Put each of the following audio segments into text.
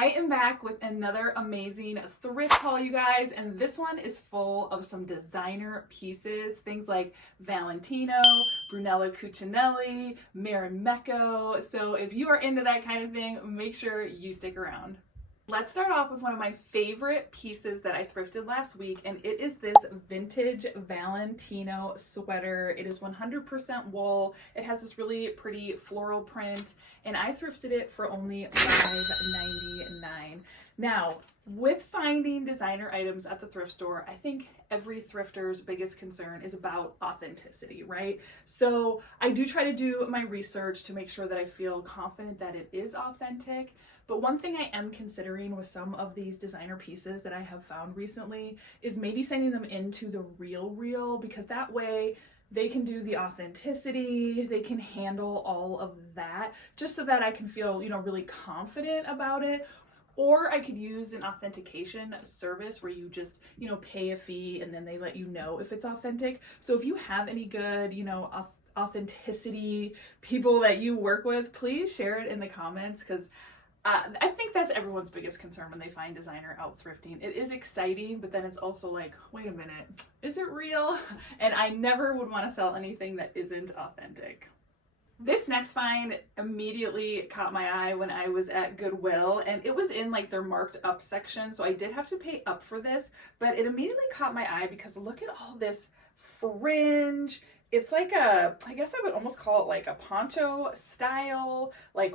I am back with another amazing thrift haul, you guys, and this one is full of some designer pieces, things like Valentino, Brunello Cucinelli, Marimekko. So if you are into that kind of thing, make sure you stick around. Let's start off with one of my favorite pieces that I thrifted last week, and it is this vintage Valentino sweater. It is 100% wool. It has this really pretty floral print, and I thrifted it for only $5.99. Now, with finding designer items at the thrift store, I think every thrifter's biggest concern is about authenticity, right? So I do try to do my research to make sure that I feel confident that it is authentic. But one thing I am considering with some of these designer pieces that I have found recently is maybe sending them into the real, because that way they can do the authenticity, they can handle all of that, just so that I can feel, really confident about it. Or I could use an authentication service where you just, pay a fee and then they let you know if it's authentic. So if you have any good, authenticity people that you work with, please share it in the comments, because I think that's everyone's biggest concern when they find designer out thrifting. It is exciting, but then it's also like, wait a minute, is it real? And I never would want to sell anything that isn't authentic. This next find immediately caught my eye when I was at Goodwill, and it was in like their marked up section, so I did have to pay up for this, but it immediately caught my eye because look at all this fringe. It's like I guess I would almost call it like a poncho style, like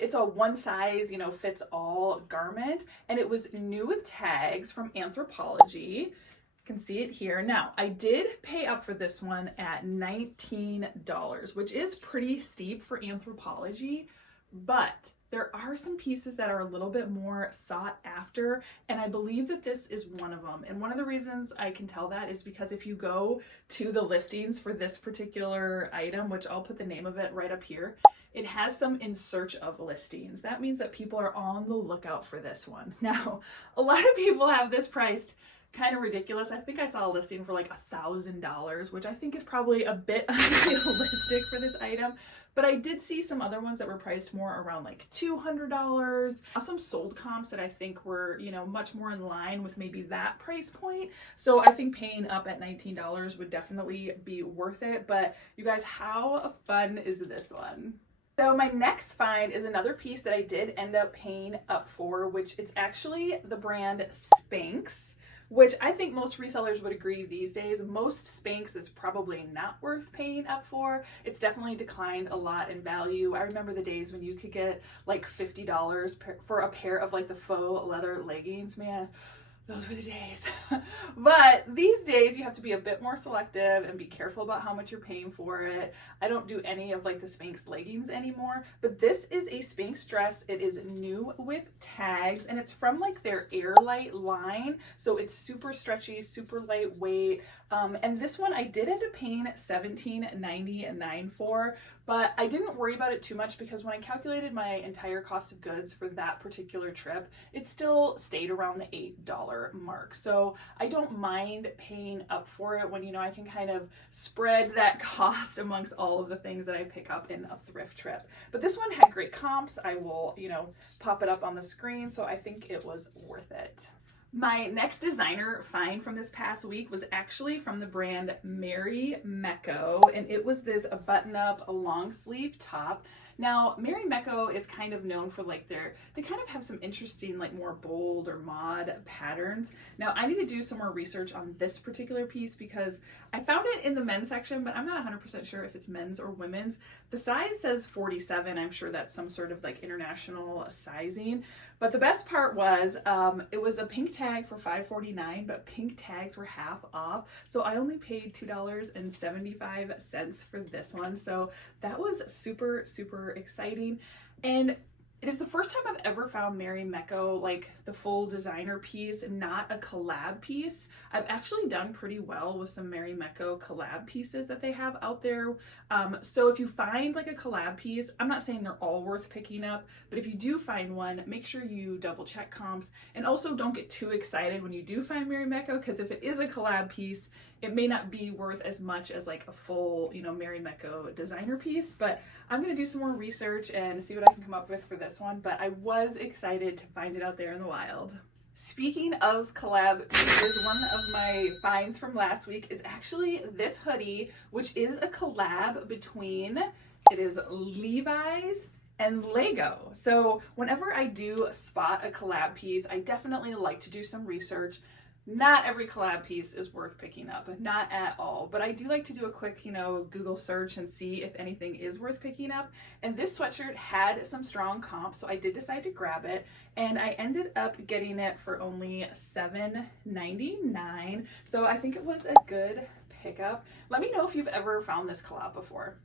it's a one size, fits all garment, and it was new with tags from Anthropologie. Can see it here. Now, I did pay up for this one at $19, which is pretty steep for Anthropologie, but there are some pieces that are a little bit more sought after, and I believe that this is one of them. And one of the reasons I can tell that is because if you go to the listings for this particular item, which I'll put the name of it right up here, it has some in search of listings. That means that people are on the lookout for this one. Now, a lot of people have this priced kind of ridiculous. I think I saw a listing for like $1,000, which I think is probably a bit unrealistic for this item. But I did see some other ones that were priced more around like $200. Some sold comps that I think were, much more in line with maybe that price point. So I think paying up at $19 would definitely be worth it. But you guys, how fun is this one? So my next find is another piece that I did end up paying up for, which it's actually the brand Spanx, which I think most resellers would agree these days. Most Spanx is probably not worth paying up for. It's definitely declined a lot in value. I remember the days when you could get like $50 for a pair of like the faux leather leggings, man. Those were the days. But these days you have to be a bit more selective and be careful about how much you're paying for it. I don't do any of like the Spanx leggings anymore, but this is a Spanx dress. It is new with tags, and it's from like their Airlight line. So it's super stretchy, super lightweight. And this one I did end up paying $17.99 for, but I didn't worry about it too much because when I calculated my entire cost of goods for that particular trip, it still stayed around the $8 mark. So I don't mind paying up for it when, I can kind of spread that cost amongst all of the things that I pick up in a thrift trip. But this one had great comps. I will, pop it up on the screen. So I think it was worth it. My next designer find from this past week was actually from the brand Marimekko, and it was this button-up long sleeve top. Now, Marimekko is kind of known for like they kind of have some interesting, like more bold or mod patterns. Now, I need to do some more research on this particular piece because I found it in the men's section, but I'm not 100% sure if it's men's or women's. The size says 47. I'm sure that's some sort of like international sizing. But the best part was it was a pink tag for $5.49, but pink tags were half off. So I only paid $2.75 for this one. So that was super, super exciting. And it is the first time I've ever found Marimekko, like the full designer piece, not a collab piece. I've actually done pretty well with some Marimekko collab pieces that they have out there. So if you find like a collab piece, I'm not saying they're all worth picking up, but if you do find one, make sure you double check comps. And also don't get too excited when you do find Marimekko, because if it is a collab piece, it may not be worth as much as like a full, Marimekko designer piece. But I'm going to do some more research and see what I can come up with for this. this one, but I was excited to find it out there in the wild. Speaking of collab pieces, one of my finds from last week is actually this hoodie, which is a collab between, it is Levi's and Lego. So whenever I do spot a collab piece, I definitely like to do some research. Not every collab piece is worth picking up, not at all. But I do like to do a quick, Google search and see if anything is worth picking up. And this sweatshirt had some strong comps, so I did decide to grab it. And I ended up getting it for only $7.99. So I think it was a good pickup. Let me know if you've ever found this collab before.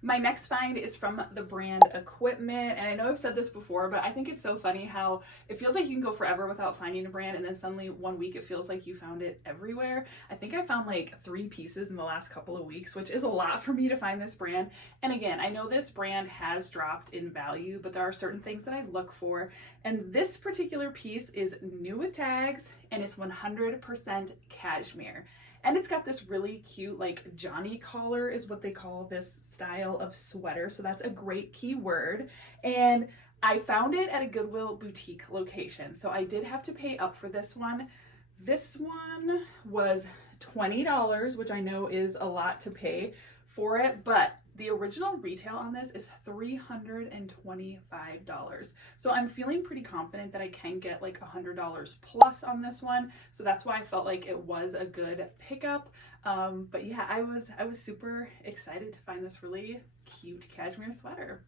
My next find is from the brand Equipment, and I know I've said this before, but I think it's so funny how it feels like you can go forever without finding a brand, and then suddenly one week it feels like you found it everywhere. I think I found like 3 pieces in the last couple of weeks, which is a lot for me to find this brand. And again, I know this brand has dropped in value, but there are certain things that I look for, and this particular piece is new with tags, and it's 100% cashmere. And it's got this really cute, like Johnny collar is what they call this style of sweater. So that's a great keyword. And I found it at a Goodwill boutique location. So I did have to pay up for this one. This one was $20, which I know is a lot to pay for it, but the original retail on this is $325. So I'm feeling pretty confident that I can get like $100 plus on this one. So that's why I felt like it was a good pickup. But yeah, I was super excited to find this really cute cashmere sweater.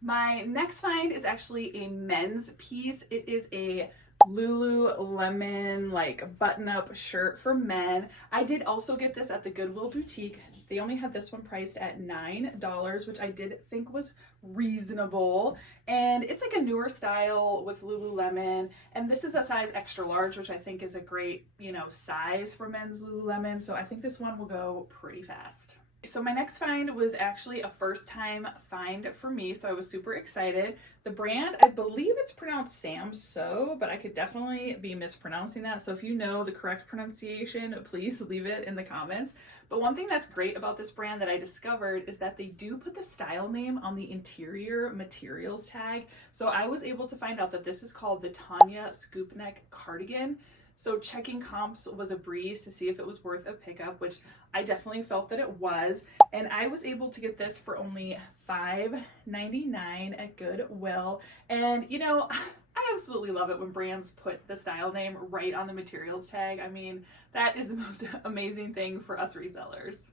My next find is actually a men's piece. It is a Lululemon like button-up shirt for men. I did also get this at the Goodwill boutique. They only had this one priced at $9, which I did think was reasonable. And it's like a newer style with Lululemon. And this is a size extra large, which I think is a great, size for men's Lululemon. So I think this one will go pretty fast. So my next find was actually a first time find for me, so I was super excited. The brand, I believe it's pronounced Samso, but I could definitely be mispronouncing that. So if you know the correct pronunciation, please leave it in the comments. But one thing that's great about this brand that I discovered is that they do put the style name on the interior materials tag. So I was able to find out that this is called the Tanya Scoop Neck Cardigan. So checking comps was a breeze to see if it was worth a pickup, which I definitely felt that it was. And I was able to get this for only $5.99 at Goodwill. And I absolutely love it when brands put the style name right on the materials tag. I mean, that is the most amazing thing for us resellers.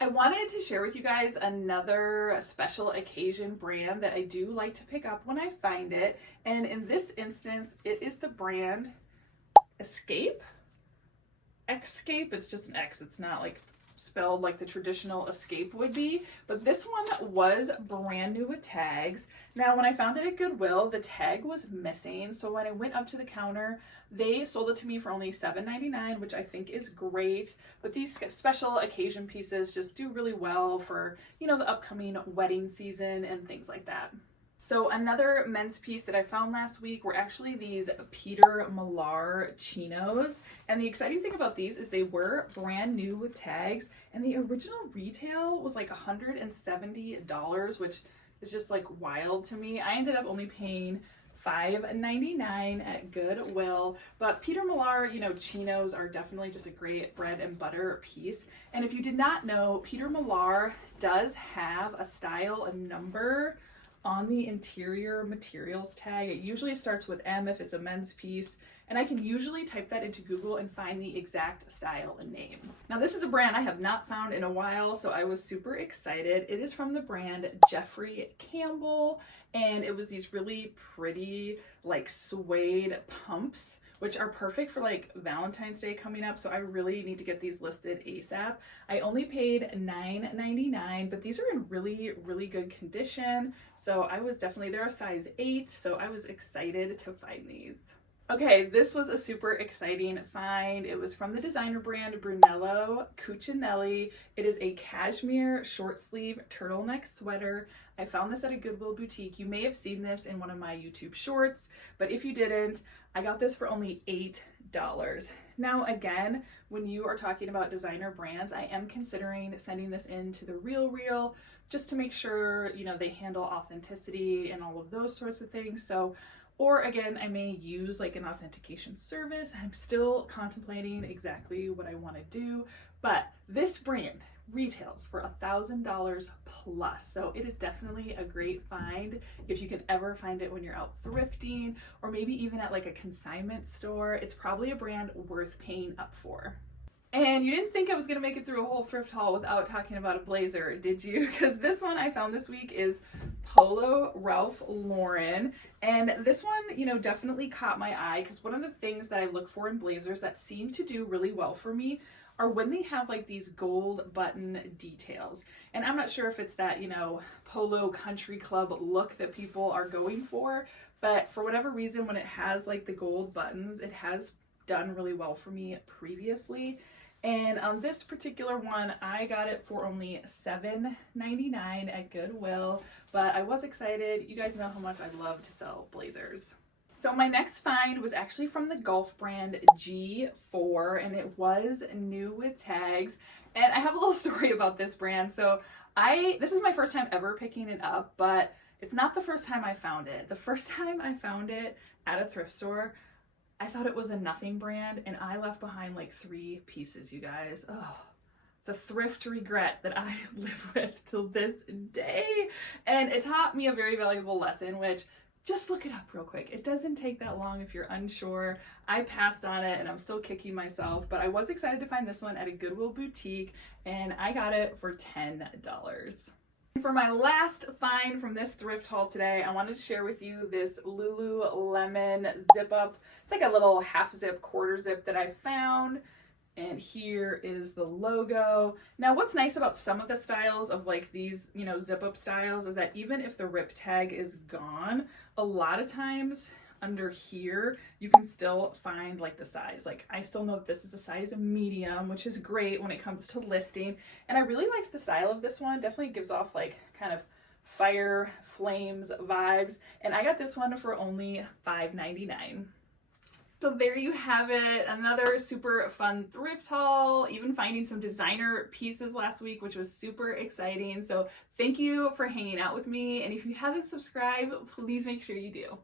I wanted to share with you guys another special occasion brand that I do like to pick up when I find it. And in this instance, it is the brand Xscape. It's just an X. It's not like spelled like the traditional escape would be, but this one was brand new with tags. Now when I found it at Goodwill, the tag was missing, so when I went up to the counter, they sold it to me for only $7.99, which I think is great. But these special occasion pieces just do really well for the upcoming wedding season and things like that. So another men's piece that I found last week were actually these Peter Millar chinos. And the exciting thing about these is they were brand new with tags, and the original retail was like $170, which is just like wild to me. I ended up only paying $5.99 at Goodwill. But Peter Millar, chinos are definitely just a great bread and butter piece. And if you did not know, Peter Millar does have a style, a number on the interior materials tag. It usually starts with M if it's a men's piece, and I can usually type that into Google and find the exact style and name. Now this is a brand I have not found in a while, so I was super excited. It is from the brand Jeffrey Campbell, and it was these really pretty like suede pumps, which are perfect for like Valentine's Day coming up. So I really need to get these listed ASAP. I only paid $9.99, but these are in really, really good condition. So I was definitely, they're a size 8, so I was excited to find these. Okay, this was a super exciting find. It was from the designer brand Brunello Cucinelli. It is a cashmere short sleeve turtleneck sweater. I found this at a Goodwill boutique. You may have seen this in one of my YouTube shorts, but if you didn't, I got this for only $8. Now again, when you are talking about designer brands, I am considering sending this into the Real, just to make sure, you know, they handle authenticity and all of those sorts of things. So, or again, I may use like an authentication service. I'm still contemplating exactly what I want to do, but this brand retails for $1,000 plus. So it is definitely a great find if you can ever find it when you're out thrifting, or maybe even at like a consignment store. It's probably a brand worth paying up for. And you didn't think I was going to make it through a whole thrift haul without talking about a blazer, did you? Because this one I found this week is Polo Ralph Lauren. And this one, you know, definitely caught my eye, because one of the things that I look for in blazers that seem to do really well for me are when they have like these gold button details. And I'm not sure if it's that, you know, polo country club look that people are going for, but for whatever reason, when it has like the gold buttons, it has done really well for me previously. And on this particular one, I got it for only $7.99 at Goodwill, but I was excited. You guys know how much I love to sell blazers. So my next find was actually from the golf brand G4, and it was new with tags. And I have a little story about this brand. So this is my first time ever picking it up, but it's not the first time I found it. The first time I found it at a thrift store, I thought it was a nothing brand, and I left behind like 3 pieces, you guys. Oh, the thrift regret that I live with till this day. And it taught me a very valuable lesson, which, just look it up real quick. It doesn't take that long if you're unsure. I passed on it and I'm still kicking myself, but I was excited to find this one at a Goodwill boutique, and I got it for $10. For my last find from this thrift haul today, I wanted to share with you this Lululemon zip up. It's like a little half zip, quarter zip that I found. And here is the logo. Now, what's nice about some of the styles of like these, you know, zip up styles is that even if the rip tag is gone, a lot of times under here, you can still find like the size. Like I still know that this is a size medium, which is great when it comes to listing. And I really liked the style of this one. Definitely gives off like kind of fire, flames vibes. And I got this one for only $5.99. So there you have it, another super fun thrift haul, even finding some designer pieces last week, which was super exciting. So thank you for hanging out with me. And if you haven't subscribed, please make sure you do.